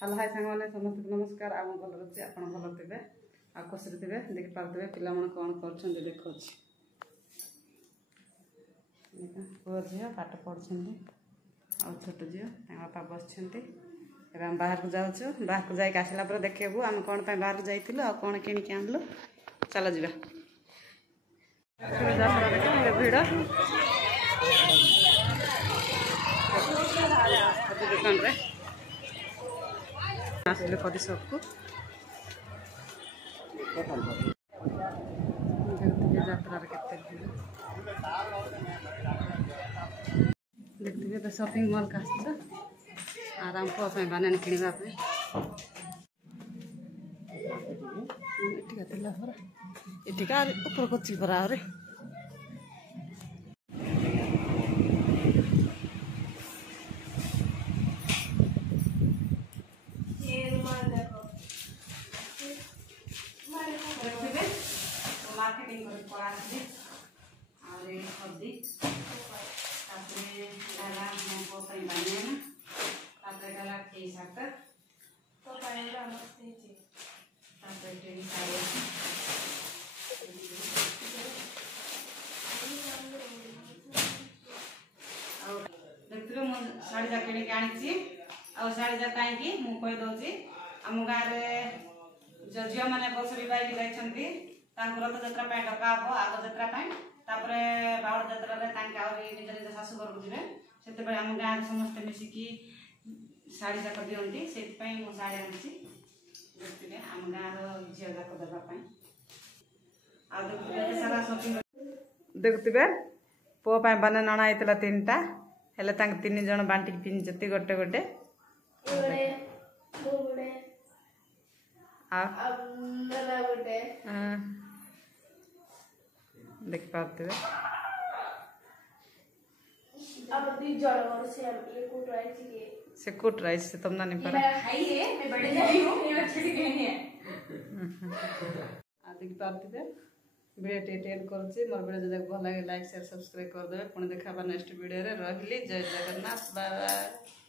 Hello hi सांग मैंने समस्त नमस्कार आम भल अच्छे आप भल थे आ खुशी थे देखी पारे पिला कौन कर देखा पुओ झील पाठ पढ़ुं आ छोट झील बापा बस बाहर को जाऊँ बाहर को जाके आसला देखू आम कौन बाहर को जाइलु आ कौन किणिक आनलु चल जा भिड़ दुकान रे आसिले कदी सबको देखते तो शॉपिंग मॉल का आराम पुआ बानान किणवा इटिका ऊपर कोची परा रे मार्केटिंग कर पड़ा और हल्दी तापरे गला हमको पई बाने तापरे गला टी शर्ट तो पहला मस्त है तापरे टी साड़ी और देखिलो मो साड़ी जा किणी के आनी आ साड़ी जा काई की मु कहि दोची हम गां रे जो झियो माने बसरी बाई जाइछंती रथ यात्रा डका हम आग यात्रा तापर बावड़ यात्रा निज निज शाशु घर को जी से आम गाँव समस्ते मिसिकी शाढ़ी जाक दिखती से शाढ़ी आनी देखते आम गाँव झील जाक देवाई सारा शॉपिंग देखुवे पुओ बानान अणाई तीन टा हेले तीन जन बांटिक पिंधि गोटे गोटे देख पाते से कुट राइस से तुम ना नहीं पड़ा देख पाते वीडियो टेन कर मोर वीडियो जब भल लगे लाइक शेयर सब्सक्राइब कर दे पुणी देखा नेक्स्ट वीडियो रे रही जय जगन्नाथ बाय।